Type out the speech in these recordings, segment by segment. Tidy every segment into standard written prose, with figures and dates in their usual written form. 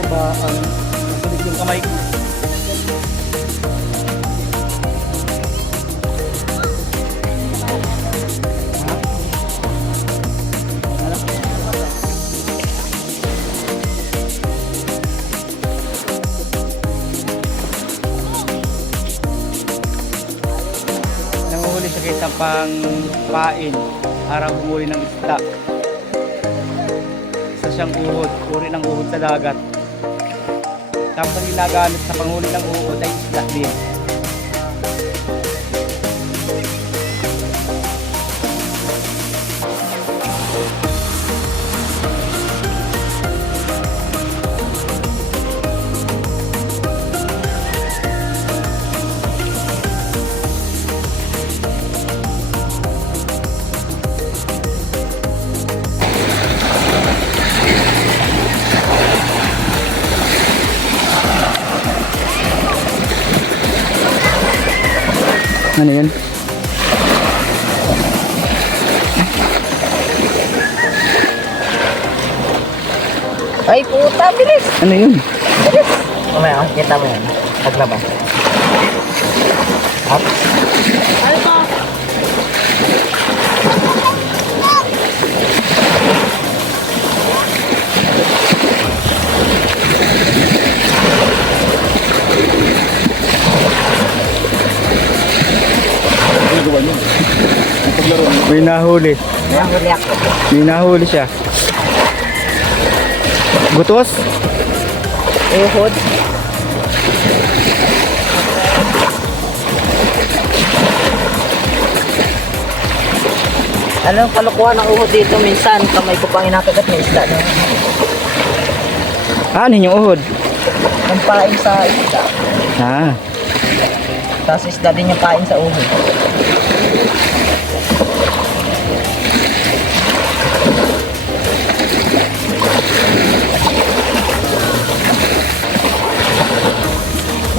dito ba ang nasulit yung kamay ko? Nanguhuli siya kaysa pang pain para humuli ng isda. Isa siyang uhod, uri ng uhod sa dagat. Tapos ang ginagamit sa panghuli ng uhod ay isda din. Ano yun? Ay puta, bilis! Ano yun? Bilis! Mamaya, kita mo yan. Paglabas. Up. Ano to? May nahuli. Nahuli ako. May nahuli siya. Butos? Uhod. Anong kalukuhan ng uhod dito minsan? Kamay ko pang inakagat ng isda. No? Ano yung uhod? Ang pain sa isda. Ah. Tapos isda din yung pain sa uhod.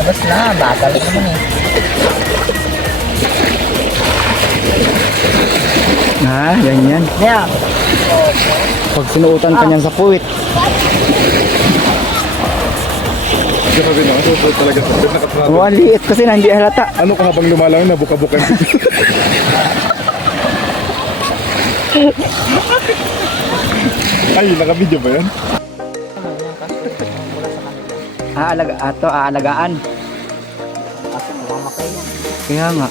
Labas na, bagal naman eh. Ah, yan. Yeah. Pag sinuutan ka niyan sa puwit. Grabe na, so talaga sa nakatravel. Oh, ang liit kasi na hindi halata. Ano ka habang lumalang na buka-buka yung pipi? Ay, naka-video ba yan? Aalagaan. Kasi mamamatay yan. Kaya nga.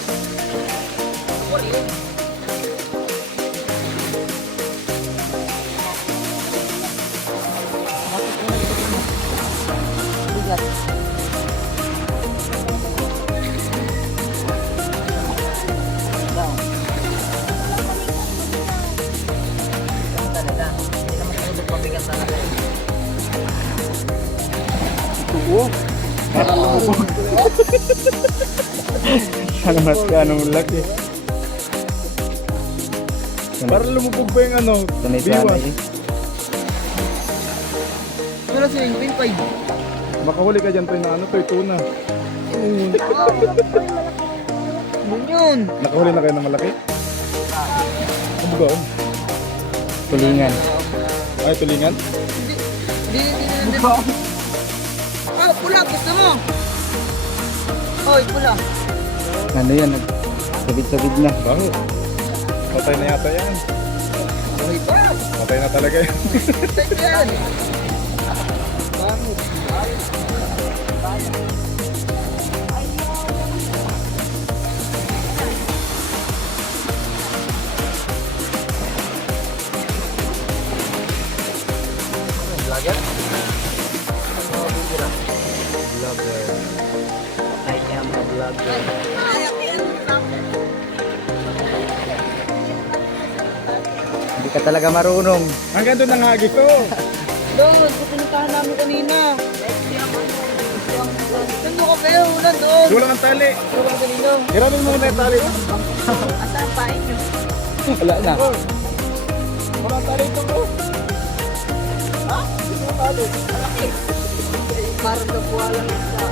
Bigat. Down. Ganun talaga. Hindi naman tulog mabigat talaga. Oo. Ano mas ka anong laki. Para lumubog ba yung ano? Sanay Biwas. eh. Pero si Wing 5. Makahuli ka dyan tayo na ano, toy tuna. Yun yun. Nakahuli na kayo ng malaki? Ano ba? Tulingan. Ay, tulingan? Hindi. Oh, pula. Gusto mo? Hoy, pula. Ano yan? Sabid-sabid na. Bango. Patay na yata yan. Hoy, pa. Patay na talaga yan. Take yan. Bango. Vlogger? Vlogger. I am a vlogger. Hindi ka talaga marunong. Hanggang doon nangagi ko. Doon, pupuntahan namin kanina. Nandun ka kayo, nandun. Dulang ang tali. Doon kanina. Hiramin mo muna yung tali. Asan ang pain nyo? Wala na. Wala ang tali ito ko. Parang nabuha lang isa.